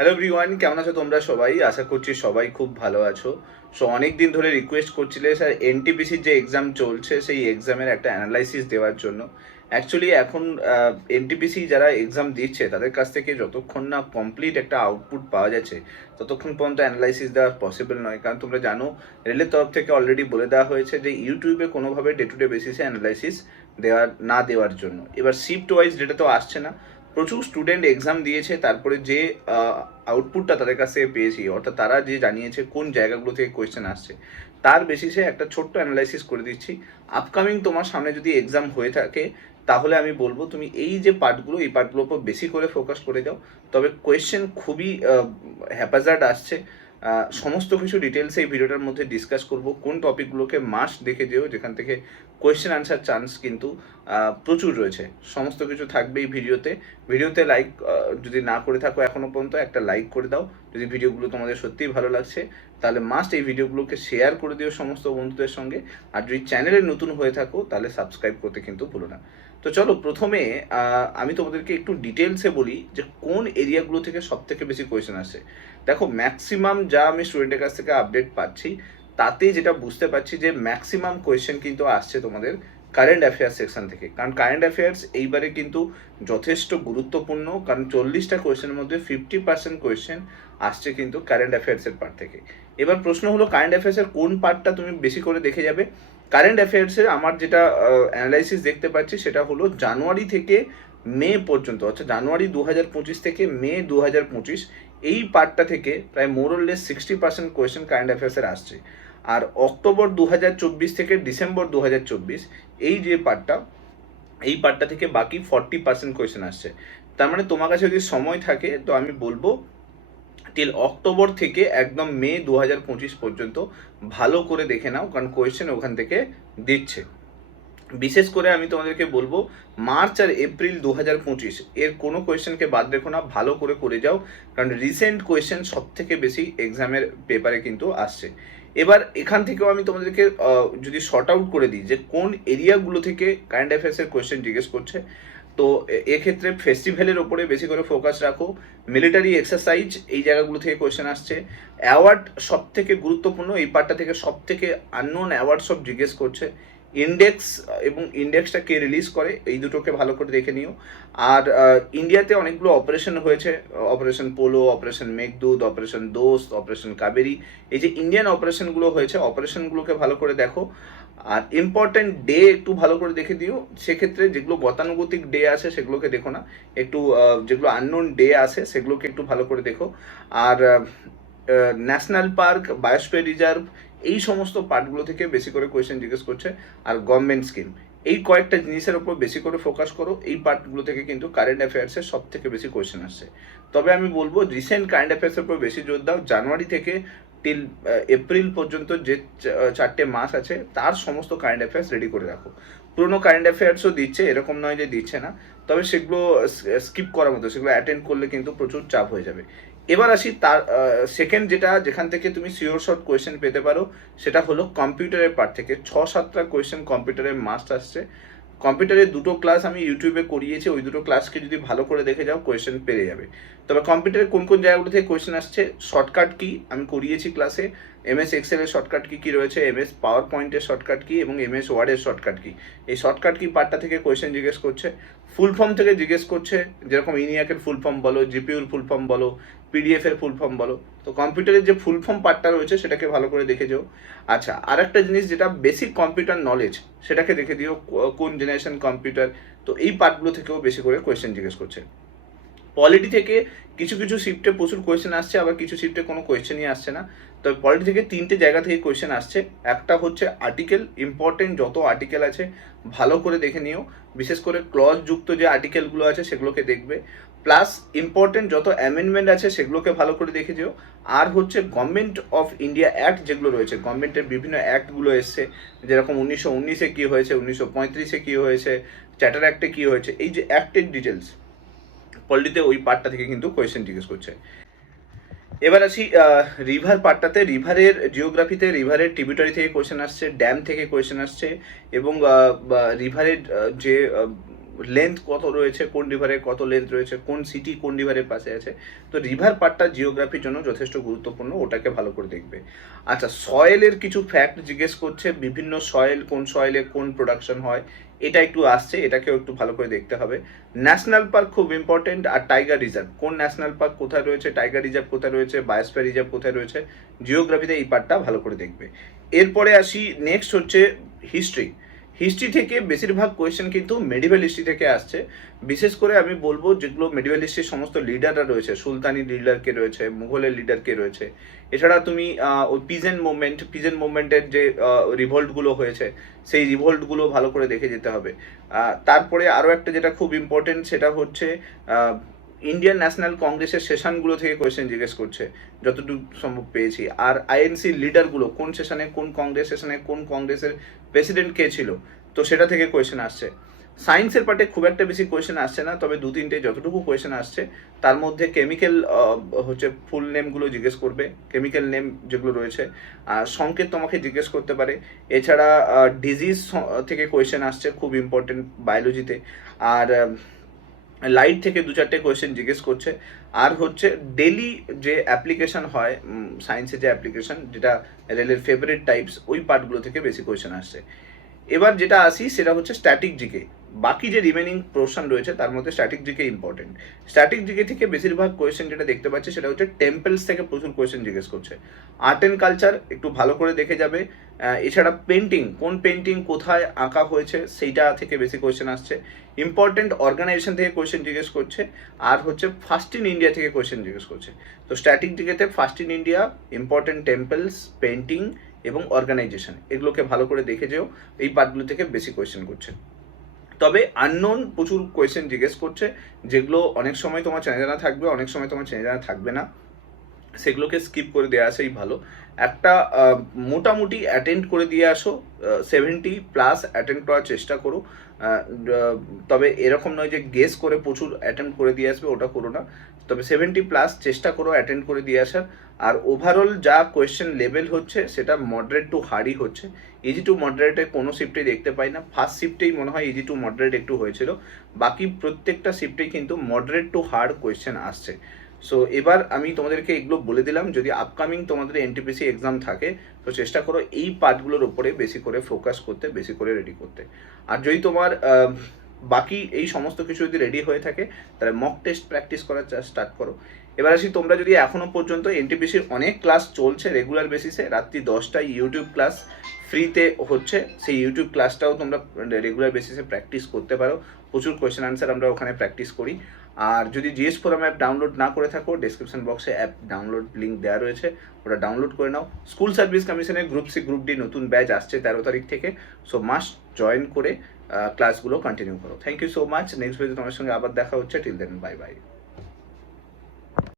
Hello everyone, কেমন আছো তোমরা সবাই? আশা করছি সবাই খুব ভালো আছো। সো অনেক দিন ধরে রিকোয়েস্ট করছিলে স্যার এনটিপিসির যে এক্সাম চলছে সেই এক্সামের একটা অ্যানালাইসিস দেওয়ার জন্য। অ্যাকচুয়ালি এখন এনটিপিসি যারা এক্সাম দিচ্ছে তাদের কাছ থেকে যতক্ষণ না কমপ্লিট একটা আউটপুট পাওয়া যাচ্ছে ততক্ষণ পর্যন্ত অ্যানালাইসিস দেওয়া পসিবল নয়। কারণ তোমরা জানো রেলের তরফ থেকে অলরেডি বলে দেওয়া হয়েছে যে ইউটিউবে কোনোভাবে ডে টু ডে বেসিসে অ্যানালাইসিস দেওয়ার জন্য। এবার শিফট ওয়াইজ ডেটা তো আসছে না। প্রচুর স্টুডেন্ট এক্সাম দিয়েছে, তারপরে যে আউটপুটটা তাদের কাছে পেয়েছি, অর্থাৎ তারা যে জানিয়েছে কোন জায়গাগুলো থেকে কোয়েশ্চেন আসছে, তার বেসিসে একটা ছোট্ট অ্যানালাইসিস করে দিচ্ছি। আপকামিং তোমার সামনে যদি এক্সাম হয়ে থাকে তাহলে আমি বলবো তুমি এই যে এই পার্টগুলোর উপর বেশি করে ফোকাস করে যাও। তবে কোয়েশ্চেন খুবই হ্যাপাজার্ড আসছে। সমস্ত কিছু ডিটেলস এই ভিডিওটার মধ্যে ডিসকাস করব। কোন টপিকগুলোকে মাস্ট দেখে যেও, যেখান থেকে কোয়েশ্চেন আনসার চান্স কিন্তু প্রচুর রয়েছে। সমস্ত কিছু থাকবে এই ভিডিওতে লাইক যদি না করে থাকো এখনও পর্যন্ত একটা লাইক করে দাও। যদি ভিডিওগুলো তোমাদের সত্যিই ভালো লাগছে তাহলে মাস্ট এই ভিডিওগুলোকে শেয়ার করে দিও সমস্ত বন্ধুদের সঙ্গে। আর যদি চ্যানেলে নতুন হয়ে থাকো তাহলে সাবস্ক্রাইব করতে কিন্তু ভুলো না। তো চলো প্রথমে আমি তোমাদেরকে একটু ডিটেলসে বলি যে কোন এরিয়াগুলো থেকে সব থেকে বেশি কোয়েশ্চেন আসছে। দেখো ম্যাক্সিমাম যা আমি স্টুডেন্টের কাছ থেকে আপডেট পাচ্ছি তাতে যেটা বুঝতে পারছি যে ম্যাক্সিমাম কোয়েশ্চেন কিন্তু আসছে তোমাদের কারেন্ট অ্যাফেয়ার্স সেকশন থেকে। কারণ কারেন্ট অ্যাফেয়ার্স এইবারে কিন্তু যথেষ্ট গুরুত্বপূর্ণ, কারণ 40টা কোয়েশ্চেনের মধ্যে 50% কোয়েশ্চেন আসছে কিন্তু কারেন্ট অ্যাফেয়ার্সের পার্ট থেকে। এবার প্রশ্ন হলো কারেন্ট অ্যাফেয়ার্সের কোন পার্টটা তুমি বেশি করে দেখে যাবে। কারেন্ট অ্যাফেয়ার্সের আমার যেটা অ্যানালাইসিস দেখতে পাচ্ছি সেটা হলো জানুয়ারি থেকে মে পর্যন্ত, অর্থাৎ জানুয়ারি 2025 থেকে মে 2025 এই পার্টটা থেকে প্রায় মোরলেস 60% কোয়েশ্চেন কারেন্ট অ্যাফেয়ার্সের আসছে। আর অক্টোবর 2024 থেকে ডিসেম্বর 2024 এই পার্টটা থেকে বাকি 40% কোয়েশ্চেন আসছে। তার মানে তোমার কাছে যদি সময় থাকে তো আমি বলবো টিল অক্টোবর থেকে একদম মে 2025 পর্যন্ত ভালো করে দেখে নাও, কারণ কোয়েশ্চেন ওখান থেকে দিচ্ছে। বিশেষ করে আমি তোমাদেরকে বলবো মার্চ আর এপ্রিল 2025 এর কোনো কোয়েশ্চেনকে বাদ রেখো না, ভালো করে যাও, কারণ রিসেন্ট কোয়েশ্চেন সব থেকে বেশি এক্সামের পেপারে কিন্তু আসছে। এবার এখান থেকেও আমি তোমাদেরকে যদি শর্ট আউট করে দিই যে কোন এরিয়াগুলো থেকে কারেন্ট অ্যাফেয়ার্সের কোয়েশ্চেন জিজ্ঞেস করছে, তো এক্ষেত্রে ফেস্টিভ্যালের ওপরে বেশি করে ফোকাস রাখো। মিলিটারি এক্সারসাইজ এই জায়গাগুলো থেকে কোয়েশ্চেন আসছে। অ্যাওয়ার্ড সব থেকে গুরুত্বপূর্ণ, এই পার্টটা থেকে সব থেকে আননোন অ্যাওয়ার্ড সব জিজ্ঞেস করছে। ইন্ডেক্স এবং ইন্ডেক্সটা কে রিলিজ করে এই দুটোকে ভালো করে দেখে নিও। আর ইন্ডিয়াতে অনেকগুলো অপারেশন হয়েছে, operation Polo, operation Meghdoot, operation দোস্ত, অপারেশন কাবেরী। এই যে ইন্ডিয়ান অপারেশনগুলো হয়েছে অপারেশনগুলোকে ভালো করে দেখো। আর ইম্পর্টেন্ট ডে একটু ভালো করে দেখে দিও। সেক্ষেত্রে যেগুলো গতানুগতিক ডে আছে সেগুলোকে দেখো না, একটু যেগুলো আননোন ডে আছে সেগুলোকে একটু ভালো করে দেখো। আর ন্যাশনাল পার্ক, বায়োস্ফিয়ার রিজার্ভ এই সমস্ত পার্টগুলো থেকে বেশি করে কোয়েশ্চেন জিজ্ঞেস করছে। আর গভর্নমেন্ট স্কিম এই কয়েকটা জিনিসের উপর বেশি করে ফোকাস করো। এই পার্টগুলো থেকে কিন্তু কারেন্ট অ্যাফেয়ার্সের সব থেকে বেশি কোয়েশ্চেন আসছে। তবে আমি বলবো রিসেন্ট কারেন্ট অ্যাফেয়ার্সের উপর বেশি জোর দাও। জানুয়ারি থেকে টিল এপ্রিল পর্যন্ত যে 4টে মাস আছে তার সমস্ত কারেন্ট অ্যাফেয়ার্স রেডি করে রাখো। পুরোনো কারেন্ট অ্যাফেয়ার্সও দিচ্ছে, এরকম নয় যে দিচ্ছে না, তবে সেগুলো স্কিপ করার মতো, সেগুলো অ্যাটেন্ড করলে কিন্তু প্রচুর চাপ হয়ে যাবে। এবার আসি তার সেকেন্ড যেখান থেকে তুমি শিওর শর্ট কোয়েশ্চেন পেতে পারো সেটা হলো কম্পিউটারের পার্ট থেকে। 6-7টা কোয়েশ্চেন কম্পিউটারের মাস্ট আসছে। কম্পিউটারের দুটো ক্লাস আমি ইউটিউবে করিয়েছি, ওই দুটো ক্লাসকে যদি ভালো করে দেখে যাও কোয়েশ্চেন পেরে যাবে। তবে কম্পিউটারের কোন কোন জায়গাগুলো থেকে কোয়েশ্চেন আসছে, শর্টকাট কি আমি করিয়েছি ক্লাসে। এমএস এক্সেলের শর্টকাট কি রয়েছে, এমএস পাওয়ার পয়েন্টের শর্টকাট কি এবং এমএস ওয়ার্ডের শর্টকাট কি, এই শর্টকাট কি পার্টটা থেকে কোয়েশ্চেন জিজ্ঞেস করছে। ফুল ফর্ম থেকে জিজ্ঞেস করছে, যেরকম ইনিয়াকের ফুল ফর্ম বলো, জিপিউর ফুল ফর্ম বলো, পিডিএফ এর ফুল ফর্ম বলো। তো কম্পিউটারের যে ফুল ফর্ম পার্টটা রয়েছে সেটাকে ভালো করে দেখে যাও। আচ্ছা, আর একটা জিনিস যেটা বেসিক কম্পিউটার নলেজ সেটাকে দেখে দিও, কোন জেনারেশন কম্পিউটার। তো এই পার্টগুলো থেকেও বেশি করে কোয়েশ্চেন জিজ্ঞেস করছে। পলিটি থেকে কিছু কিছু শিফটে প্রচুর কোয়েশ্চেন আসছে, আবার কিছু শিফটে কোনো কোয়েশ্চেনই আসছে না। তবে পলিটি থেকে 3টে জায়গা থেকে কোয়েশ্চেন আসছে। একটা হচ্ছে আর্টিকেল, ইম্পর্টেন্ট যত আর্টিকেল আছে ভালো করে দেখে নিও, বিশেষ করে ক্লজ যুক্ত যে আর্টিকেলগুলো আছে সেগুলোকে দেখবে। প্লাস ইম্পর্টেন্ট যত অ্যামেন্ডমেন্ট আছে সেগুলোকে ভালো করে দেখে যেও। আর হচ্ছে গভর্নমেন্ট অফ ইন্ডিয়া অ্যাক্ট যেগুলো রয়েছে, গভর্নমেন্টের বিভিন্ন অ্যাক্টগুলো এসছে, যেরকম 1919-এ কী হয়েছে, 1935-এ কী হয়েছে, চ্যাটার অ্যাক্টে কী হয়েছে, এই যে অ্যাক্টের ডিটেলস পলিটিতে ওই পার্টটা থেকে কিন্তু কোয়েশ্চেন জিজ্ঞেস করছে। এবার আসি রিভার পার্টটাতে। রিভারের জিওগ্রাফিতে রিভারের ট্রিবিউটারি থেকে কোয়েশ্চেন আসছে, ড্যাম থেকে কোয়েশ্চেন আসছে এবং রিভারের যে লেন্থ কত রয়েছে, কোন রিভারের কত লেন্থ রয়েছে, কোন সিটি কোন রিভারের পাশে আছে। তো রিভার পার্টটা জিওগ্রাফির জন্য যথেষ্ট গুরুত্বপূর্ণ, ওটাকে ভালো করে দেখবে। আচ্ছা, সয়েলের কিছু ফ্যাক্ট জিজ্ঞেস করছে, বিভিন্ন সয়েল, কোন সয়েলে কোন প্রোডাকশন হয়, এটা একটু আসছে, এটাকেও একটু ভালো করে দেখতে হবে। ন্যাশনাল পার্ক খুব ইম্পর্টেন্ট, আর টাইগার রিজার্ভ, কোন ন্যাশনাল পার্ক কোথায় রয়েছে, টাইগার রিজার্ভ কোথায় রয়েছে, বায়োস্ফিয়ার রিজার্ভ কোথায় রয়েছে, জিওগ্রাফিতে এই পার্টটা ভালো করে দেখবে। এরপরে আসি, নেক্সট হচ্ছে হিস্ট্রি। হিস্ট্রি থেকে বেশিরভাগ কোয়েশ্চেন কিন্তু মেডিভেল হিস্ট্রি থেকে আসছে। বিশেষ করে আমি বলবো যেগুলো মেডিভেল হিস্ট্রির সমস্ত লিডাররা রয়েছে, সুলতানি লিডার কে রয়েছে, মুঘলের লিডার কে রয়েছে, এছাড়া তুমি ওই পিজেন মুভমেন্টের যে রিভোল্টগুলো হয়েছে, সেই রিভোল্টগুলো ভালো করে দেখে যেতে হবে। তারপরে আরও একটা যেটা খুব ইম্পর্টেন্ট, সেটা হচ্ছে ইন্ডিয়ান ন্যাশনাল কংগ্রেসের সেশনগুলো থেকে কোয়েশ্চেন জিজ্ঞেস করছে, যতটুকু সম্ভব পেয়েছি। আর আইএনসি লিডারগুলো কোন সেশনে, কোন কংগ্রেস সেশনে, কোন কংগ্রেসের প্রেসিডেন্ট কে ছিল, তো সেটা থেকে কোয়েশ্চেন আসছে। সায়েন্সের পার্টে খুব একটা বেশি কোয়েশ্চেন আসছে না, তবে দু তিনটে যতটুকু কোয়েশ্চেন আসছে তার মধ্যে কেমিক্যাল হচ্ছে ফুল নেমগুলো জিজ্ঞেস করবে, কেমিক্যাল নেম যেগুলো রয়েছে, সংকেত তোমাকে জিজ্ঞেস করতে পারে। এছাড়া ডিজিজ থেকে কোয়েশ্চেন আসছে, খুব ইম্পর্টেন্ট বায়োলজিতে। আর লাইট থেকে দু চারটে কোয়েশ্চেন জিজ্ঞেস করছে। আর হচ্ছে ডেলি যে অ্যাপ্লিকেশন হয়, সায়েন্সের যে অ্যাপ্লিকেশন, যেটা রেলের ফেভারিট টাইপস, ওই পার্টগুলো থেকে বেশি কোয়েশ্চেন আসছে। এবার যেটা আসি সেটা হচ্ছে স্ট্যাটিক জিকে। বাকি যে রিমেনিং পোর্শন রয়েছে তার মধ্যে static GK important. Static GK থেকে বেশিরভাগ কোয়েশ্চেন যেটা দেখতে পাচ্ছি সেটা হচ্ছে টেম্পলস থেকে প্রচুর কোয়েশ্চেন জিজ্ঞেস করছে। আর্ট অ্যান্ড কালচার একটু ভালো করে দেখে যাবে। এছাড়া পেন্টিং, কোন পেন্টিং কোথায় আঁকা হয়েছে সেইটা থেকে বেশি কোয়েশ্চেন আসছে। ইম্পর্টেন্ট অর্গানাইজেশন থেকে কোয়েশ্চেন জিজ্ঞেস করছে। আর হচ্ছে ফার্স্ট ইন ইন্ডিয়া থেকে কোয়েশ্চেন জিজ্ঞেস করছে। তো স্ট্যাটিক জিকেতে first in India, important temples, painting এবং অর্গানাইজেশন, এগুলোকে ভালো করে দেখে যেও, এই পার্টগুলো থেকে বেশি কোয়েশ্চেন করছে। তবে আননোন প্রচুর কোয়েশ্চেন জিজ্ঞেস করছে, যেগুলো অনেক সময় তোমার চেনা জানা থাকবে, অনেক সময় তোমার চেনা জানা থাকবে না, সেগুলোকে স্কিপ করে দেওয়া আসাই ভালো। একটা মোটামুটি অ্যাটেন্ড করে দিয়ে আসো, 70+ অ্যাটেন্ড করার চেষ্টা করো। তবে এরকম নয় যে গেস করে প্রচুর অ্যাটেন্ড করে দিয়ে আসবে, ওটা করো না। তবে 70+ চেষ্টা করো অ্যাটেন্ড করে দিয়ে আসার। আর ওভারঅল যা কোয়েশ্চেন লেভেল হচ্ছে সেটা মডারেট টু হার্ডই হচ্ছে। ইজি টু মডারেটে কোনো শিফটেই দেখতে পাই না, ফার্স্ট শিফটেই মনে হয় ইজি টু মডারেট একটু হয়েছিল, বাকি প্রত্যেকটা শিফটেই কিন্তু মডারেট টু হার্ড কোয়েশ্চেন আসছে। সো এবার আমি তোমাদেরকে এগুলো বলে দিলাম, যদি আপকামিং তোমাদের এনটিপিসি এক্সাম থাকে তো চেষ্টা করো এই পার্টগুলোর উপরে বেশি করে ফোকাস করতে, বেশি করে রেডি করতে। আর যদি তোমার বাকি এই সমস্ত কিছু যদি রেডি হয়ে থাকে তাহলে মক টেস্ট প্র্যাকটিস করা স্টার্ট করো। এবার আসি, তোমরা যদি এখনো পর্যন্ত এনটিপিসির অনেক ক্লাস চলছে রেগুলার বেসিসে, রাত্রি 10টায় ইউটিউব ক্লাস ফ্রিতে হচ্ছে, সেই ইউটিউব ক্লাসটাও তোমরা রেগুলার বেসিসে প্র্যাকটিস করতে পারো। প্রচুর কোয়েশ্চেন আনসার আমরা ওখানে প্র্যাকটিস করি। আর যদি জিএস ফোরাম অ্যাপ ডাউনলোড না করে থাকো, ডেসক্রিপশন বক্সে অ্যাপ ডাউনলোড লিঙ্ক দেওয়া রয়েছে, ওটা ডাউনলোড করে নাও। স্কুল সার্ভিস কমিশনের গ্রুপ সি গ্রুপ ডি নতুন ব্যাচ আসছে 13 তারিখ থেকে, সো মাস্ট জয়েন করে ক্লাসগুলো কন্টিনিউ করো। Thank you so much. Next video তোমার সঙ্গে আবার দেখা হচ্ছে। Till then, bye by.